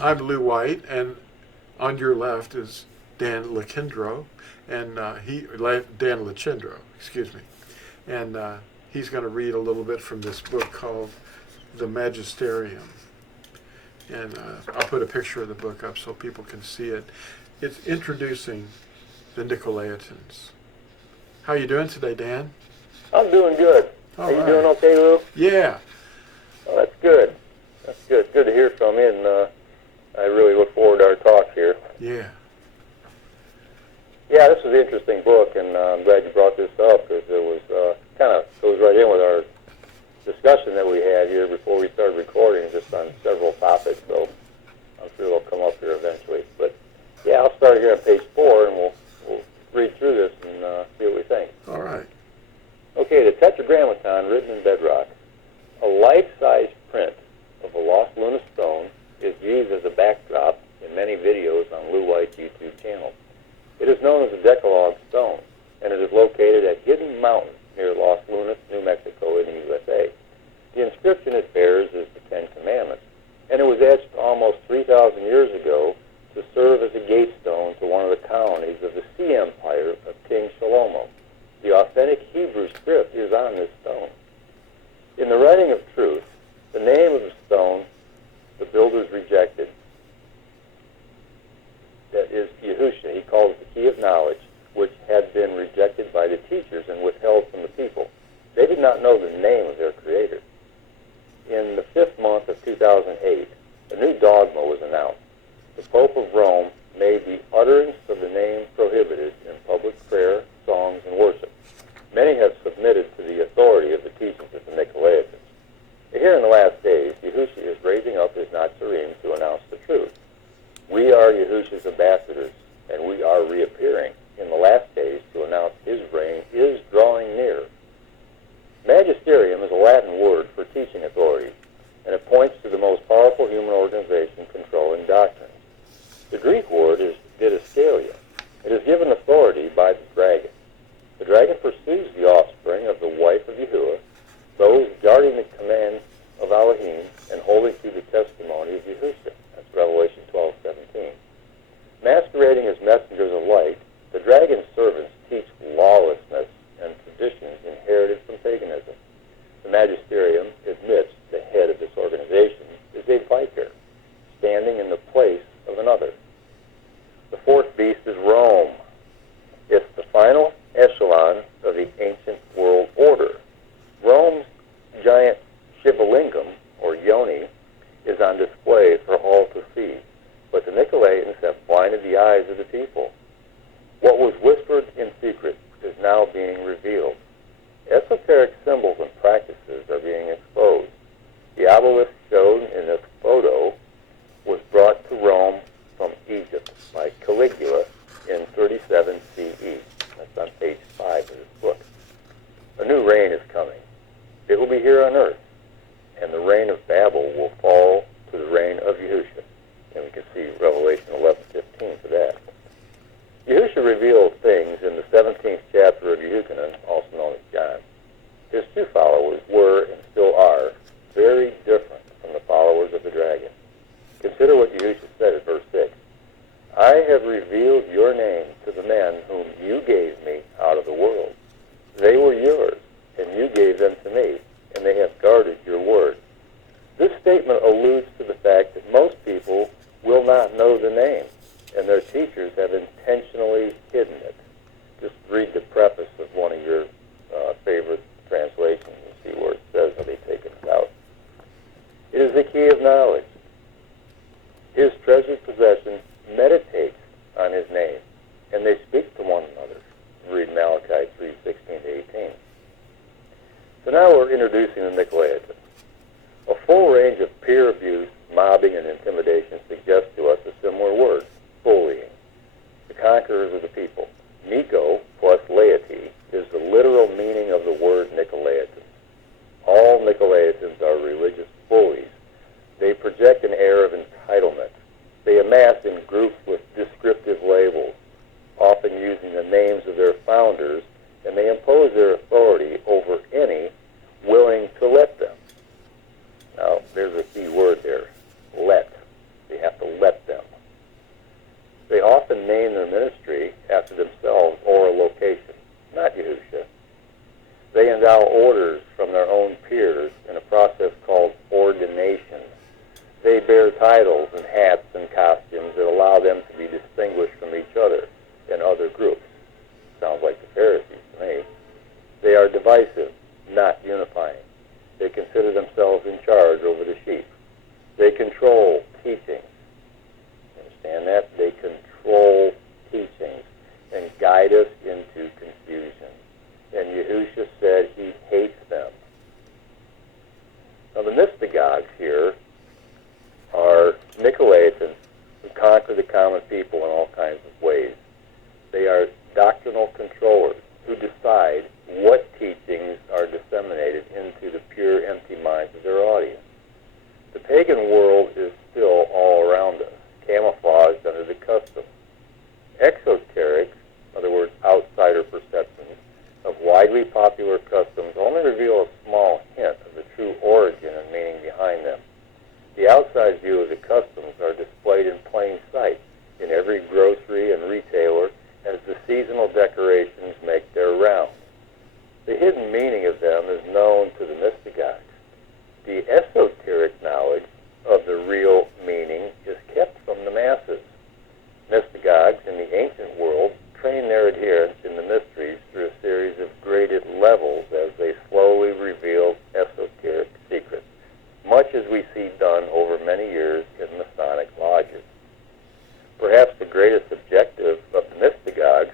I'm Lew White, and on your left is Dan Lachindro, and Dan Lachindro, excuse me, and he's going to read a little bit from this book called The Magisterium, and I'll put a picture of the book up so people can see it. It's introducing the Nicolaitans. How you doing today, Dan? I'm doing good. All Are you right. doing okay, Lou? Yeah. Oh, that's good. That's good. Good to hear from you, and I really look forward to our talk here. Yeah. Yeah, this is an interesting book, and I'm glad you brought this up because it was kind of goes right in with our discussion that we had here before we started recording, just on several topics. So I'm sure they'll come up here eventually. But yeah, I'll start here on page 4, and we'll read through this and see what we think. All right. Okay, the Tetragrammaton, written in bedrock, a life-size print of a lost lunar stone, is used as a backdrop in many videos on Lew White's YouTube channel. It is known as the Decalogue Stone, and it is located at Hidden Mountain near Los Lunas, New Mexico, in the USA. The inscription it bears is the Ten Commandments, and it was etched almost 3,000 years ago to serve as a gate stone to one of the colonies of the Sea Empire of King Shlomo. The authentic Hebrew script is on this stone. In the writing of truth, the name of the stone the builders rejected, that is Yahusha, he calls the key of knowledge, which had been rejected by the teachers and withheld from the people. They did not know the name of their creator. In the 5th month of 2008, a new dogma was announced. The Pope of Rome made the utterance of the name prohibited in public prayer, songs, and worship. Many have submitted to the authority of the teachings of the Nicolaitans. Here in the last days, Yahusha is raising up his Natsarim to announce the truth. We are Yahusha's ambassadors, and we are reappearing in the last days to announce his reign is drawing near. Magisterium is a Latin word for teaching authority, and it points to the most powerful human organization controlling doctrines. The Greek word is didascalia. It is given authority by the dragon. The dragon pursues the offspring of the wife of Yahuwah, those guarding the command of Elohim and holding to the testimony of Yahusha. That's Revelation 12:17. Masquerading as messengers of light, the dragon's servants teach lawlessness and traditions inherited from paganism. The magisterium admits the head of this organization is a viper, standing in the place of another. The 4th beast is Rome. It's the final echelon of the ancient world order. Rome's giant Shivalingam, or Yoni, is on display for all to see, but the Nicolaitans have blinded the eyes of the people. What was whispered in secret is now being revealed. Esoteric symbols and practices are being exposed. The obelisk shown in this photo was brought to Rome from Egypt by Caligula in 37 CE. That's on page 5 of this book. A new reign is coming. It will be here on earth, and the reign of Babel will fall to the reign of Yahusha. And we can see Revelation 11:15 for that. Yahusha revealed things in the 17th chapter of Yehukanan, also known as John. His 2 followers were, and still are, very different from the followers of the dragon. Consider what Yahusha said at verse 6. I have revealed your name to the men whom you gave me out of the world. They were yours, and you gave them to me, and they have guarded your word. This statement alludes to the fact that most people will not know the name, and their teachers have intentionally hidden it. Just read the preface of one of your favorite translations and see where it says how they take it out. It is the key of knowledge. His treasured possession meditates on his name, and they speak to one another. Read Malachi 3:16-18. So now we're introducing the Nicolaitans. A full range of peer abuse, mobbing, and intimidation suggests to us a similar word, bullying. The conquerors of the people. Nico plus laity is the literal meaning of the word Nicolaitans. All Nicolaitans are religious bullies. They project an air of entitlement. They amass in groups with descriptive labels, often using the names of their founders, and they impose their authority over any willing to let them. Now, there's a key word there, let. They have to hats and costumes that allow them to be distinguished from each other in other groups. Sounds like the Pharisees to me. They are divisive, not unifying. They consider themselves in charge over the sheep. They control teachings. Understand that? They control teachings and guide us into confusion. And Yahusha said he hates them. Now the mystagogues here are Nicolaitans who conquer the common people in all kinds of ways. They are doctrinal controllers who decide what teachings are disseminated into the pure, empty minds of their audience. The pagan world is still all around us, camouflaged under the custom. Exoteric, in other words, outsider perceptions of widely popular customs only reveal a small hint of the true origin and meaning behind them. The outside view of the customs are displayed in plain sight in every grocery and retailer as the seasonal decorations make their rounds. The hidden meaning of them is known to the mystagogues. The esoteric knowledge of the real meaning is kept from the masses. Mystagogues in the ancient world train their adherents in the mysteries through a series of graded levels as they slowly reveal esoteric secrets, much as we see done over many years in Masonic lodges. Perhaps the greatest objective of the mystagogues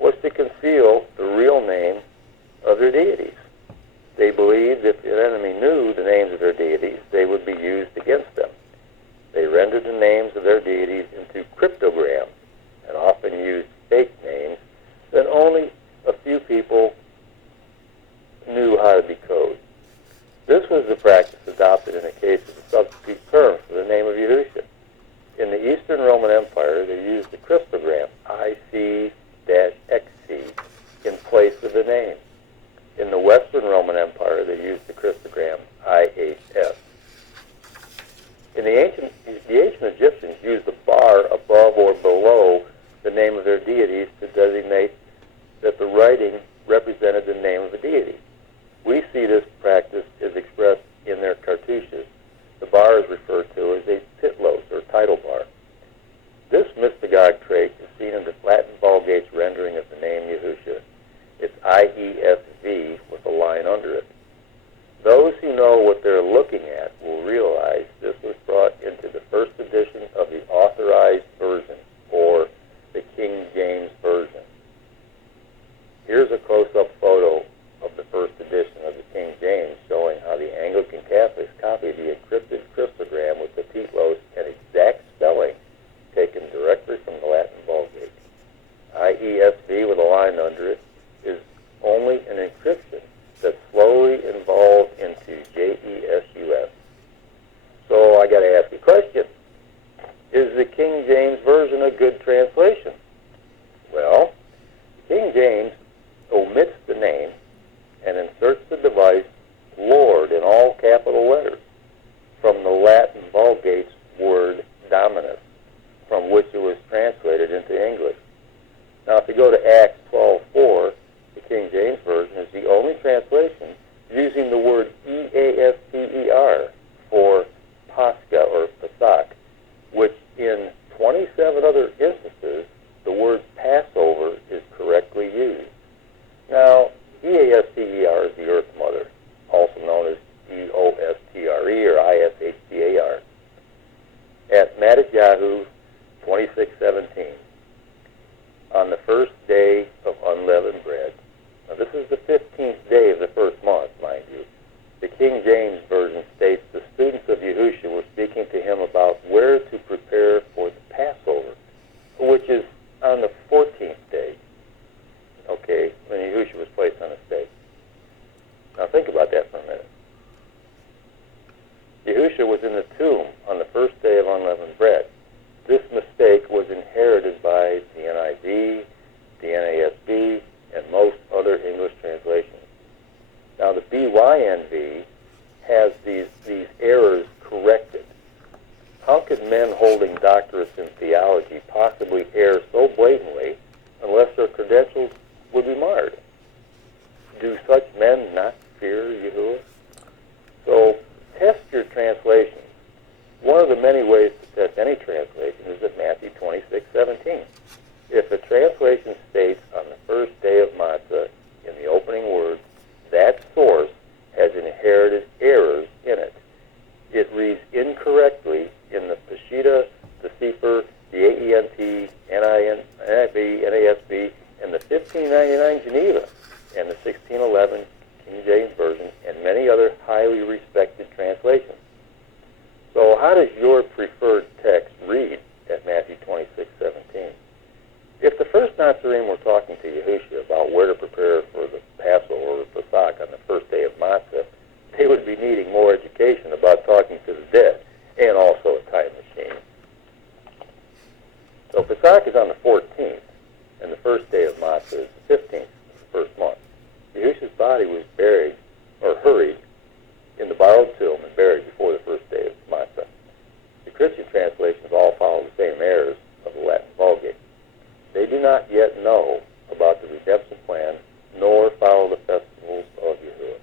was to conceal the real name of their deities. They believed if an enemy knew the names of their deities, they would be used against them. They rendered the names of their deities into cryptograms and often used fake names that only a few people knew how to decode. This was the practice adopted in the case of the substitute term for the name of Yahusha. In the Eastern Roman Empire, they used the cryptogram IC-XC in place of the name. In the Western Roman Empire, they used the cryptogram IHS. The ancient Egyptians used a bar above or below the name of their deities to designate that the writing represented the name of a deity. We see this practice is expressed in their cartouches. The bar is referred to as a titlos, or title bar. This mystagogue trait is seen in the Latin Vulgate's rendering of the name Yahusha. It's IESV with a line under it. Those who know what they're looking at will realize this was brought into the first edition of the Authorized Version, or the King James Version. Here's a close-up photo of the first edition of the King James showing how the Anglican Catholics copied the encrypted cryptogram with the titlos and exact spelling taken directly from the Latin Vulgate. IESV with a line under it is only an encryption that slowly evolved into JESUS. So I got to ask you a question. Is the King James Version a good translation? Well, King James omits the name and inserts the device Lord in all capital letters from the Latin Vulgate's word Dominus, from which it was translated into English. Now, if you go to Acts 12:4, the King James Version is the only translation using the word EASTER for Pascha or Pesach, which in 27 other instances, the word Passover is correctly used. Now, EASTER is the Earth Mother, also known as EOSTRE or ISHTAR. At Matityahu 26:17, on the first day of unleavened bread. Now, this is the 15th day of the first month, mind you. The King James Version states the students of Yahusha were speaking to him about where to prepare for the Passover, which is on the 14th day, okay, when Yahusha was placed on a stake. Now, think about that for a minute. Yahusha was in the tomb on the first day of unleavened bread. This mistake was inherited by the NIV, the NASB, and most other English translations. Now, the BYNV has these errors corrected. How could men holding doctorates in theology possibly err so blatantly unless their credentials would be marred? Do such men not fear Yahuwah? So, test your translations. One of the many ways to test any translation is at Matthew 26:17. If a translation states on the first day of Matzah in the opening words, that source has inherited errors in it. It reads incorrectly in the Peshitta, the Sefer, the AENT, NIV, NASB, and the 1599 Geneva, and the 1611 King James Version, and many other highly respected translations. So how does your preferred text read at Matthew 26:17? If the first Natsarim were talking to Yahusha about where to prepare for the Passover or Pesach on the first day of Matzah, they would be needing more education about talking to the dead and also a time machine. So Pesach is on the 14th, and the first day of Matzah is the 15th of the first month. Yahusha's body was buried, or hurried, in the borrowed tomb and buried before the first day of Matzah. The Christian translations all follow the same errors of the Latin Vulgate. They do not yet know about the redemption plan, nor follow the festivals of Yahuwah.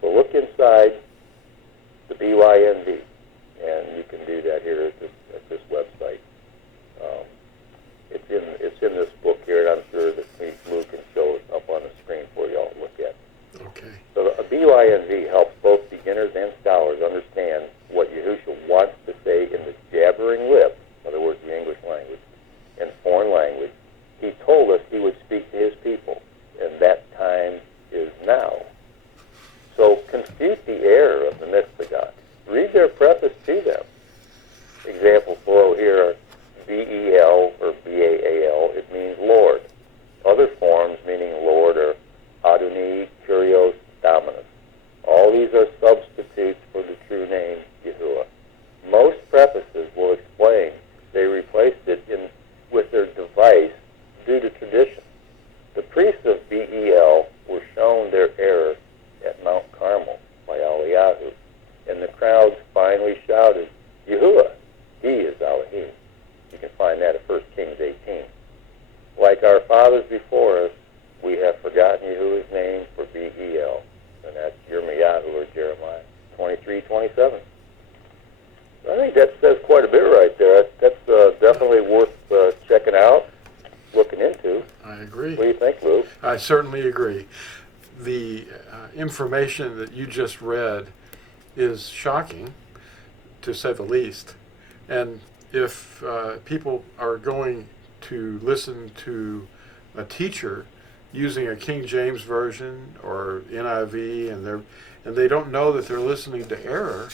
So look inside the BYNV, and you can do that here at this website. It's in this book here, and I'm sure that Luke can show it up on the screen for you all to look at. Okay. So a BYNV helps both beginners and scholars understand what Yahusha wants to say in the jabbering lip, in other words, the English language, and foreign language. He told us he would speak to his people, and that time is now. So confute the error of the Mitzvah. Read their preface to them. Examples below here are B-E-L or B-A-A-L. It means Lord. Other forms meaning Lord are Adoni, Kurios, Dominus. All these are substitutes for the true name, Yahuwah. Most prefaces will explain they replaced it with their device due to tradition. The priests of BEL were shown their error at Mount Carmel by Eliyahu, and the crowds finally shouted, Yahuwah, he is Elohim. You can find that at 1 Kings 18. Like our fathers before us, we have forgotten Yahuwah's name for BEL, and that's Yirmiyahu or Jeremiah 23:27. I think that says quite a bit right there. That's definitely worth checking out, looking into. I agree. What do you think, Lou? I certainly agree. The information that you just read is shocking, to say the least. And if people are going to listen to a teacher using a King James version or NIV, and they don't know that they're listening to error,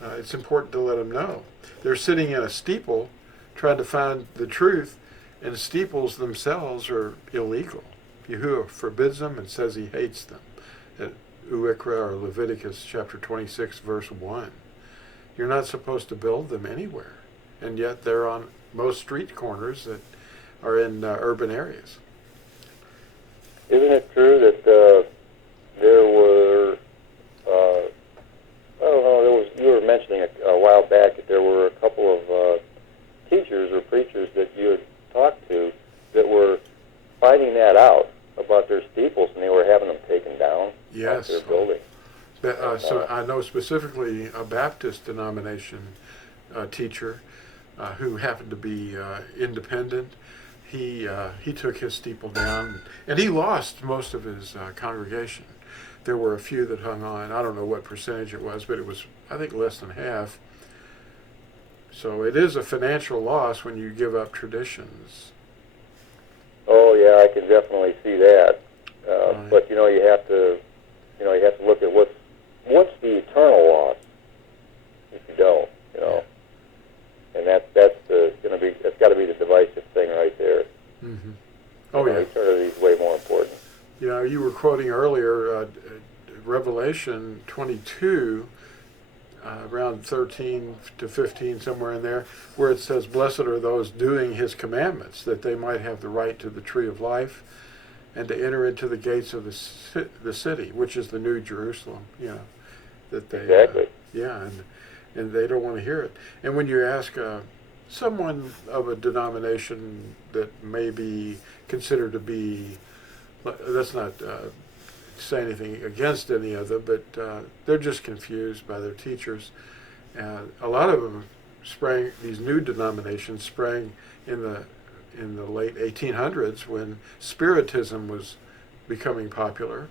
it's important to let them know. They're sitting in a steeple trying to find the truth, and steeples themselves are illegal. Yahuwah forbids them and says he hates them. At Uikra or Leviticus chapter 26, verse 1. You're not supposed to build them anywhere, and yet they're on most street corners that are in urban areas. Isn't it true that there were, I don't know, you were mentioning a while back that there were a couple of teachers or preachers that you had talked to that were finding that out about their steeples, and they were having them taken down off their building. So I know specifically a Baptist denomination teacher who happened to be independent. He took his steeple down, and he lost most of his congregation. There were a few that hung on. I don't know what percentage it was, but it was, I think, less than half. So it is a financial loss when you give up traditions. Oh yeah, I can definitely see that. Right. But you have to look at what's the eternal loss if you don't, and that's got to be the divisive thing right there. Mm-hmm. Oh yeah, eternity is way more important. You were quoting earlier Revelation 22. Around 13 to 15, somewhere in there, where it says, blessed are those doing his commandments, that they might have the right to the tree of life and to enter into the gates of the city, which is the New Jerusalem, that they, exactly. And they don't want to hear it. And when you ask someone of a denomination that may be considered to be, let's not say anything against any of them, but they're just confused by their teachers. And a lot of them sprang, these new denominations sprang in the late 1800s when Spiritism was becoming popular,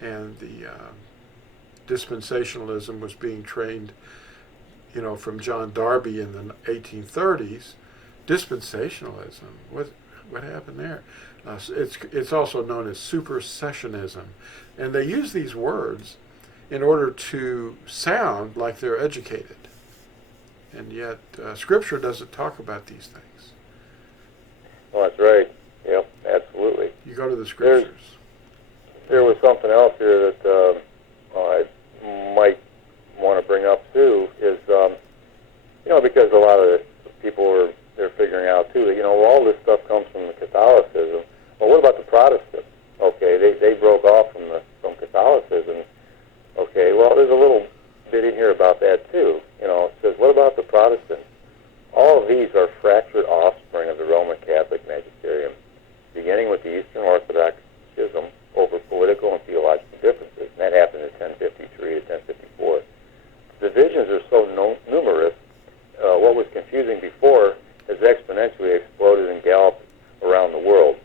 and the dispensationalism was being trained, from John Darby in the 1830s. Dispensationalism, what happened there? It's also known as supersessionism, and they use these words in order to sound like they're educated, and yet Scripture doesn't talk about these things. Well, that's right. Yep, absolutely. You go to the Scriptures. There was something else here that I might want to bring up too. Is because a lot of people they're figuring out too that all this stuff comes from the Catholicism. Well, what about the Protestants? Okay, they broke off from Catholicism. Okay, well, there's a little bit in here about that too. It says, what about the Protestants? All of these are fractured offspring of the Roman Catholic magisterium, beginning with the Eastern Orthodox schism over political and theological differences. And that happened in 1053 to 1054. The divisions are so numerous, what was confusing before has exponentially exploded and galloped around the world.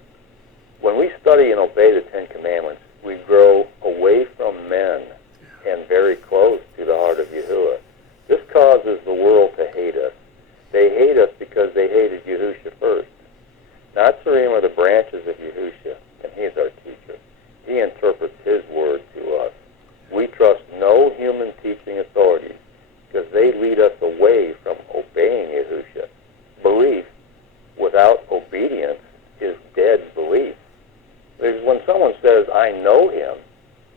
When we study and obey the Ten Commandments, we grow away from men and very close to the heart of Yahuwah. This causes the world to hate us. They hate us because they hated Yahusha first. Natsarim are the branches of Yahusha, and he is our teacher. He interprets his word to us. We trust no human teaching authorities because they lead us away from obeying Yahusha. Belief without obedience is dead belief. Because when someone says, I know him,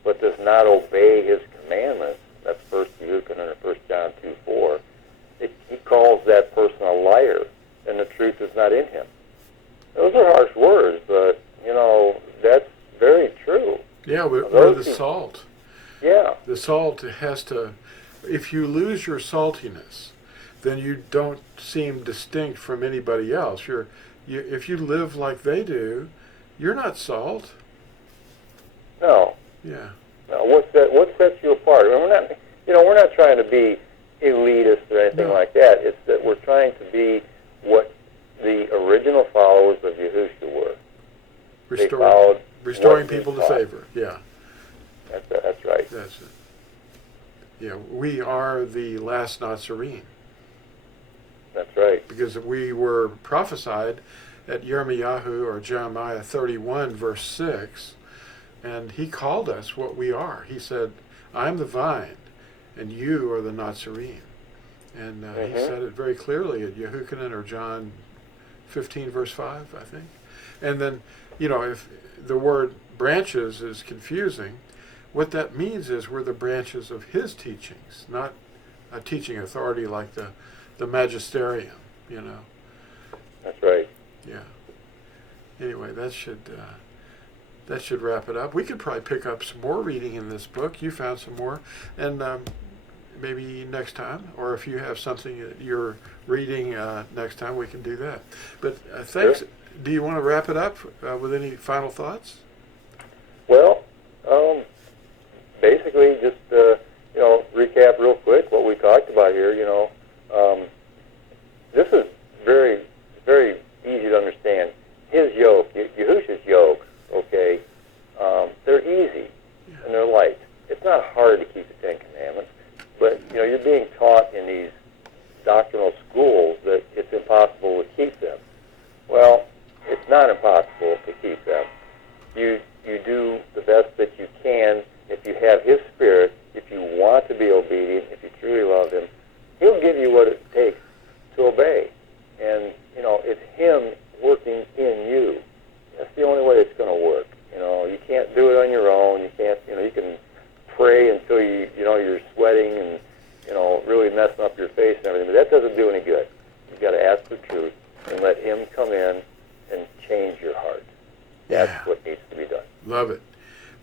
but does not obey his commandments, that's 1 Yucatan or 1 John 2:4, he calls that person a liar, and the truth is not in him. Those are harsh words, but, that's very true. Yeah, we're the salt. Yeah. The salt has to, if you lose your saltiness, then you don't seem distinct from anybody else. If you live like they do, you're not salt. No. Yeah. No. What sets you apart? I mean, we're not trying to be elitist or anything like that. It's that we're trying to be what the original followers of Yahusha were. Restoring people to favor. Yeah. That's right. That's it. Yeah, we are the last Natsarim. That's right. Because we were prophesied at Yirmiyahu or Jeremiah 31 verse 6, and he called us what we are. He said, I'm the vine, and you are the Natsarim. And he said it very clearly at Yehukanan or John 15 verse 5, I think. And then, if the word branches is confusing, what that means is we're the branches of his teachings, not a teaching authority like the magisterium, That's right. Yeah. Anyway, that should wrap it up. We could probably pick up some more reading in this book. You found some more, and maybe next time, or if you have something that you're reading next time, we can do that. But thanks. Sure. Do you want to wrap it up with any final thoughts? Well, basically, just recap real quick what we talked about here. This is very, very easy to understand. His yoke, Yahusha's yoke, okay, they're easy and they're light. It's not hard to keep the Ten Commandments, but you're being taught in these doctrinal schools that it's impossible to keep them. Well, it's not impossible to keep them. You do the best that you can if you have his spirit, if you want to be obedient, if you truly love him. He'll give you what it takes to obey. And, it's him working in you. That's the only way it's going to work. You can't do it on your own. You can't, you can pray until you're sweating and, really messing up your face and everything, but that doesn't do any good. You've got to ask for truth and let him come in and change your heart. That's what needs to be done. Love it.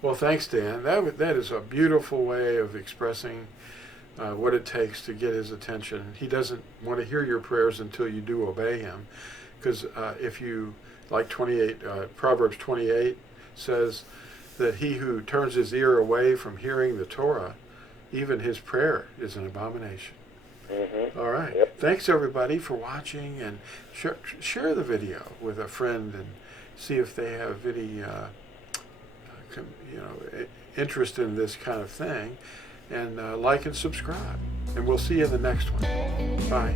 Well, thanks, Dan. That is a beautiful way of expressing what it takes to get his attention. He doesn't want to hear your prayers until you do obey him, because if you, like Proverbs 28 says that he who turns his ear away from hearing the Torah, even his prayer is an abomination. Mm-hmm. All right. Yep. Thanks everybody for watching, and share the video with a friend and see if they have any interest in this kind of thing, and like and subscribe. And we'll see you in the next one. Bye.